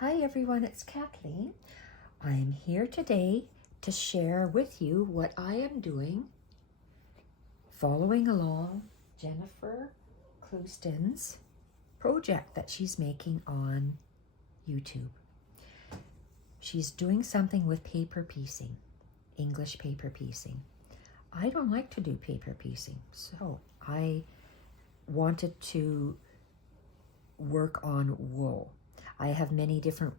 Hi everyone, it's Kathleen. I am here today to share with you what I am doing following along Jennifer Clouston's project that she's making on YouTube. She's doing something with paper piecing, English paper piecing. I don't like to do paper piecing, so I wanted to work on wool. I have many different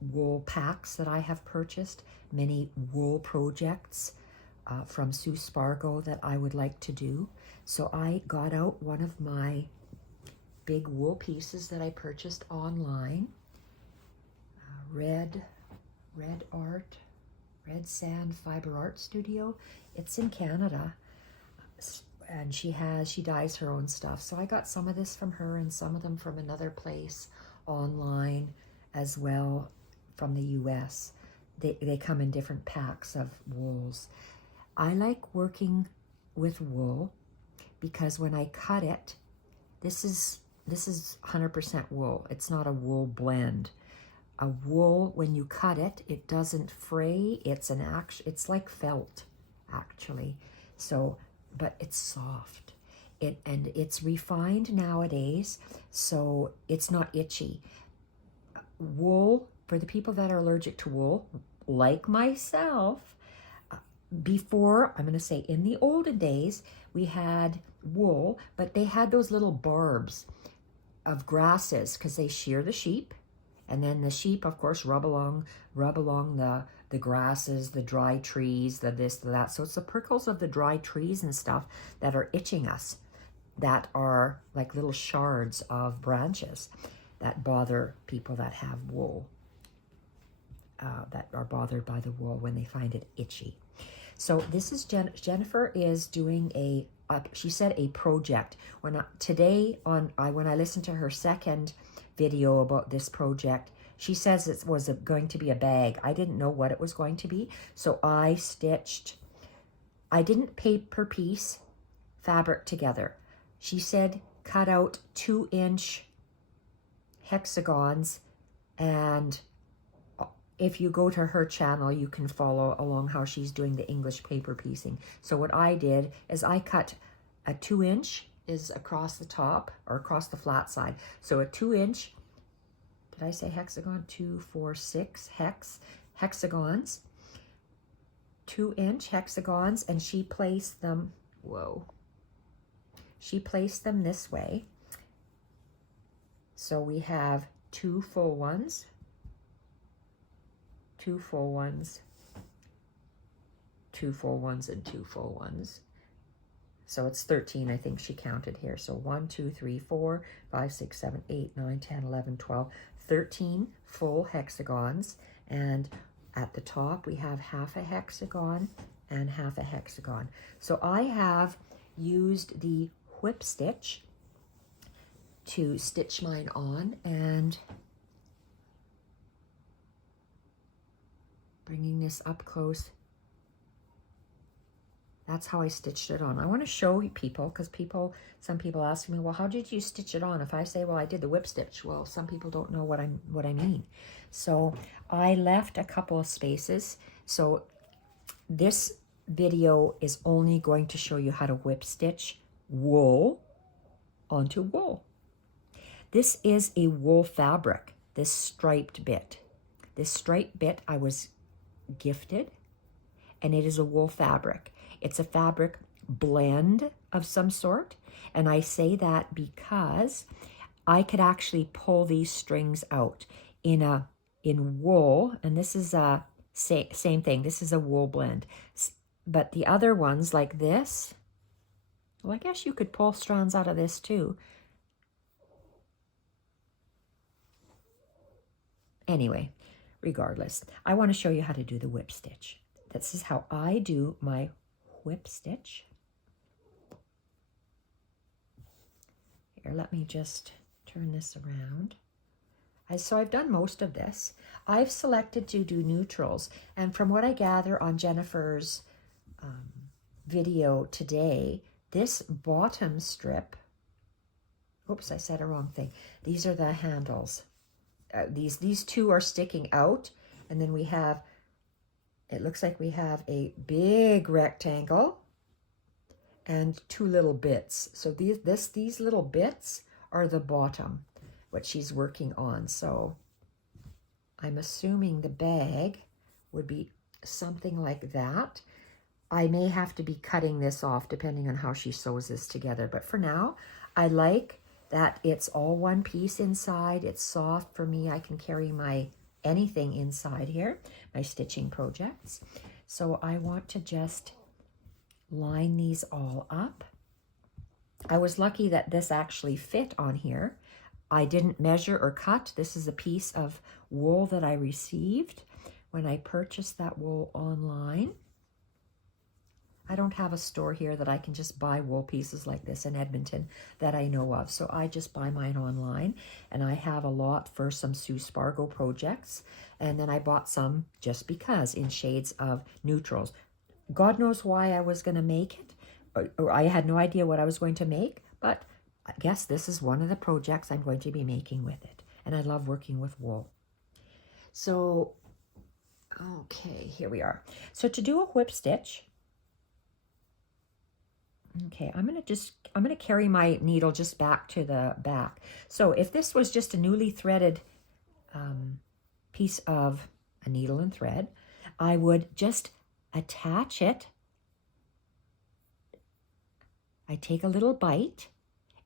wool packs that I have purchased, many wool projects from Sue Spargo that I would like to do. So I got out one of my big wool pieces that I purchased online, Red Sand Fiber Art Studio. It's in Canada, and she dyes her own stuff. So I got some of this from her and some of them from another place online as well from the US. They come in different packs of wools. I like working with wool because when I cut it, this is 100% wool. It's not a wool blend. A wool, when you cut it, it doesn't fray. It's like felt actually. So, but it's soft. And it's refined nowadays, so it's not itchy. Wool, for the people that are allergic to wool, like myself, before, I'm going to say in the olden days, we had wool, but they had those little barbs of grasses because they shear the sheep, and then the sheep, of course, rub along the grasses, the dry trees, the this, the that. So it's the prickles of the dry trees and stuff that are itching us, that are like little shards of branches that bother people that have wool, that are bothered by the wool when they find it itchy. So this is Jennifer is doing she said a project. When I listened to her second video about this project, she says it was going to be a bag. I didn't know what it was going to be, so I didn't paper piece fabric together. She said cut out 2-inch hexagons, and if you go to her channel, you can follow along how she's doing the English paper piecing. So what I did is I cut a 2-inch is across the top or across the flat side. So a 2-inch, did I say hexagon? 2, 4, 6 hexagons, 2-inch hexagons, and she placed them, she placed them this way. So we have 2 full ones, 2 full ones, 2 full ones, and 2 full ones. So it's 13, I think she counted here. So 1, 2, 3, 4, 5, 6, 7, 8, 9, 10, 11, 12, 13 full hexagons. And at the top, we have half a hexagon and half a hexagon. So I have used the whip stitch to stitch mine on, and bringing this up close. That's how I stitched it on. I want to show you people, because some people ask me, well, how did you stitch it on? If I say, well, I did the whip stitch, well, some people don't know what I mean. So I left a couple of spaces. So this video is only going to show you how to whip stitch wool onto wool. This is a wool fabric, this striped bit. This striped bit I was gifted, and it is a wool fabric. It's a fabric blend of some sort, and I say that because I could actually pull these strings out in wool, and this is a same thing. This is a wool blend, but the other ones like this, well, I guess you could pull strands out of this too. Anyway, regardless, I want to show you how to do the whip stitch. This is how I do my whip stitch. Here, let me just turn this around. So I've done most of this. I've selected to do neutrals, and from what I gather on Jennifer's video today, this bottom strip, oops, I said a wrong thing. These are the handles. these two are sticking out, and then we have, it looks like we have a big rectangle and two little bits. So these little bits are the bottom, what she's working on. So I'm assuming the bag would be something like that. I may have to be cutting this off depending on how she sews this together. But for now, I like that it's all one piece inside. It's soft for me. I can carry my anything inside here, my stitching projects. So I want to just line these all up. I was lucky that this actually fit on here. I didn't measure or cut. This is a piece of wool that I received when I purchased that wool online. I don't have a store here that I can just buy wool pieces like this in Edmonton that I know of. So I just buy mine online, and I have a lot for some Sue Spargo projects. And then I bought some just because in shades of neutrals. God knows why I was going to make it, or I had no idea what I was going to make, but I guess this is one of the projects I'm going to be making with it. And I love working with wool. So, okay, here we are. So to do a whip stitch, okay, I'm going to carry my needle just back to the back. So if this was just a newly threaded piece of a needle and thread, I would just attach it. I take a little bite,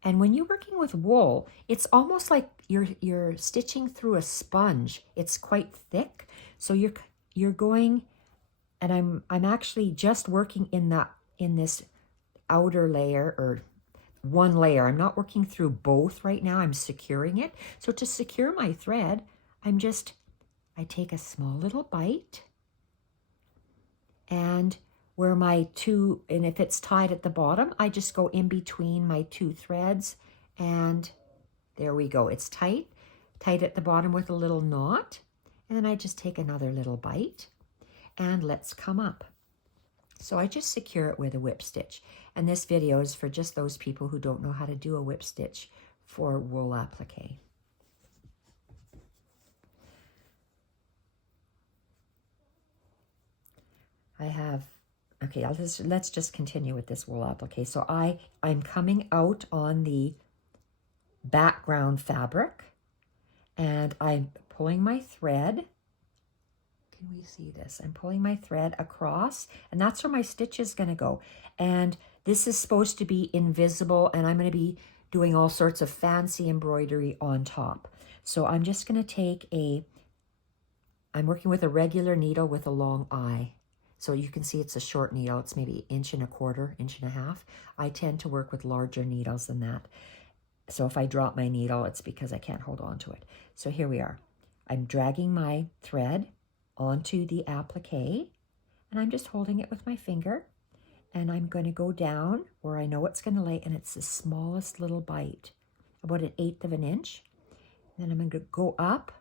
and when you're working with wool, it's almost like you're stitching through a sponge. It's quite thick, so you're going, and I'm actually just working in this outer layer, or one layer. I'm not working through both right now. I'm securing it. So to secure my thread, I take a small little bite, and where my two, and if it's tied at the bottom, I just go in between my two threads, and there we go. It's tight at the bottom with a little knot, and then I just take another little bite, and let's come up. So I just secure it with a whip stitch. And this video is for just those people who don't know how to do a whip stitch for wool applique. I have, okay, let's just continue with this wool applique. So I'm coming out on the background fabric, and I'm pulling my thread. Can we see this? I'm pulling my thread across, and that's where my stitch is going to go. And this is supposed to be invisible, and I'm going to be doing all sorts of fancy embroidery on top. So I'm just going to take I'm working with a regular needle with a long eye. So you can see it's a short needle. It's maybe 1.25 1.5 inches. I tend to work with larger needles than that. So if I drop my needle, it's because I can't hold on to it. So here we are. I'm dragging my thread onto the applique, and I'm just holding it with my finger, and I'm going to go down where I know it's going to lay, and it's the smallest little bite, about 1/8 of an inch. And then I'm going to go up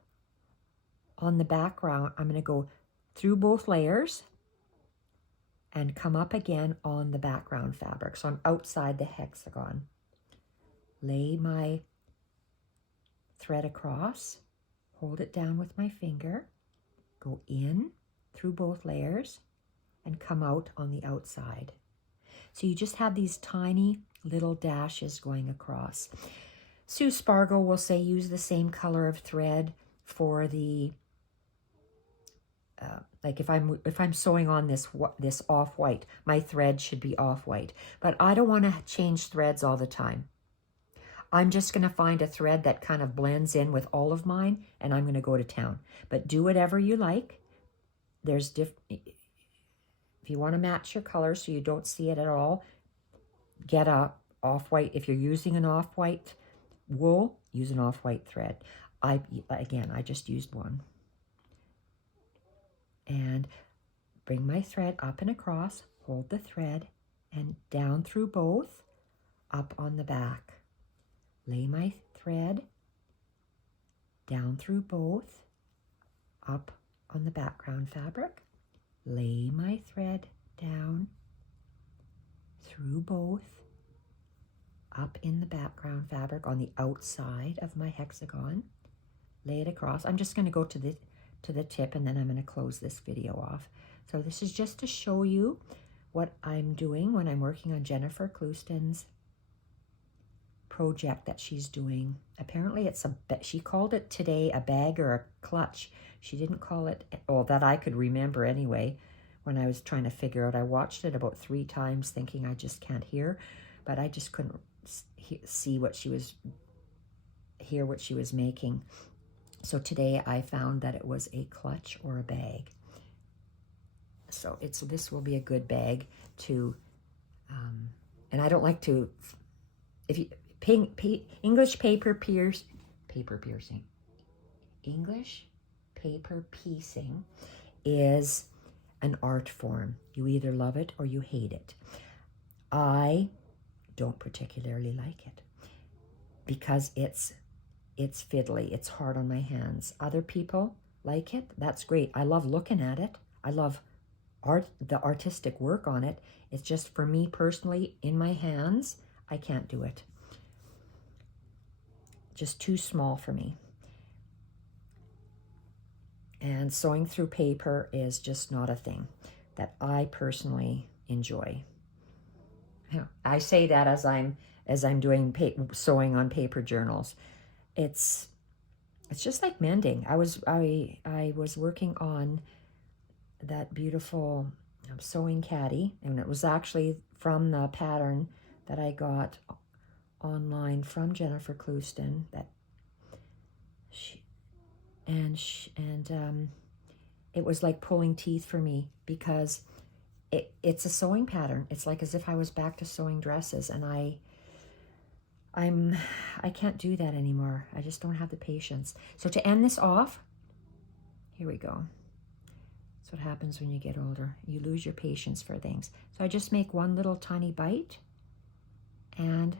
on the background. I'm going to go through both layers and come up again on the background fabric. So I'm outside the hexagon. Lay my thread across, hold it down with my finger, go in through both layers, and come out on the outside. So you just have these tiny little dashes going across. Sue Spargo will say use the same color of thread for the like if I'm sewing on this off-white, my thread should be off-white. But I don't want to change threads all the time. I'm just going to find a thread that kind of blends in with all of mine, and I'm going to go to town. But do whatever you like. There's if you want to match your color so you don't see it at all, get a off-white. If you're using an off-white wool, use an off-white thread. I just used one. And bring my thread up and across, hold the thread, and down through both, up on the back. Lay my thread down through both, up on the background fabric. Lay my thread down through both, up in the background fabric on the outside of my hexagon. lay it across. I'm just going to go to the tip, and then I'm going to close this video off. So this is just to show you what I'm doing when I'm working on Jennifer Clouston's project that she's doing. Apparently it's she called it today a bag or a clutch. She didn't call it, oh, that I could remember anyway, when I was trying to figure out. I watched it about 3 times thinking I just can't hear, but I just couldn't hear what she was making. So today I found that it was a clutch or a bag. So this will be a good bag to, and I don't like to, if you, English paper piecing is an art form. You either love it or you hate it. I don't particularly like it because it's fiddly. It's hard on my hands. Other people like it. That's great. I love looking at it. I love the artistic work on it. It's just for me personally, in my hands, I can't do it. Just too small for me. And sewing through paper is just not a thing that I personally enjoy. I say that as I'm doing sewing on paper journals. It's just like mending. I was working on that beautiful sewing caddy, and it was actually from the pattern that I got online from Jennifer Clouston. That it was like pulling teeth for me because it's a sewing pattern. It's like as if I was back to sewing dresses, and I can't do that anymore. I just don't have the patience. So to end this off, here we go. That's what happens when you get older. You lose your patience for things. So I just make one little tiny bite, and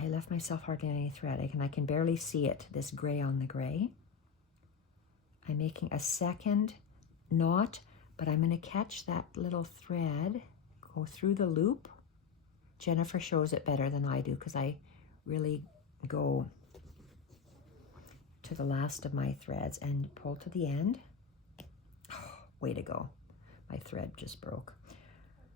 I left myself hardly any thread. I can barely see it, this gray on the gray. I'm making a second knot, but I'm going to catch that little thread, go through the loop. Jennifer shows it better than I do because I really go to the last of my threads and pull to the end. Oh, way to go. My thread just broke.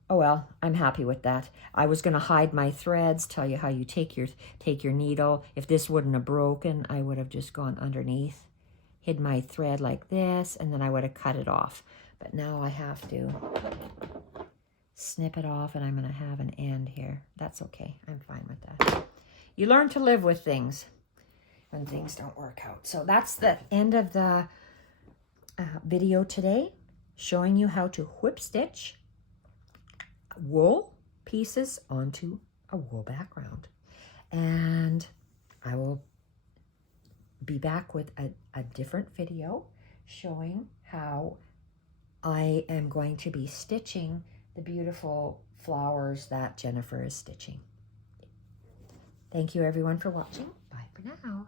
Oh well, I'm happy with that. I was going to hide my threads, tell you how you take your needle. If this wouldn't have broken, I would have just gone underneath, hid my thread like this, and then I would have cut it off. But now I have to snip it off, and I'm going to have an end here. That's okay. I'm fine with that. You learn to live with things when things don't work out. So that's the end of the video today, showing you how to whip stitch wool pieces onto a wool background. And I will be back with a different video showing how I am going to be stitching the beautiful flowers that Jennifer is stitching. Thank you everyone for watching. Bye for now.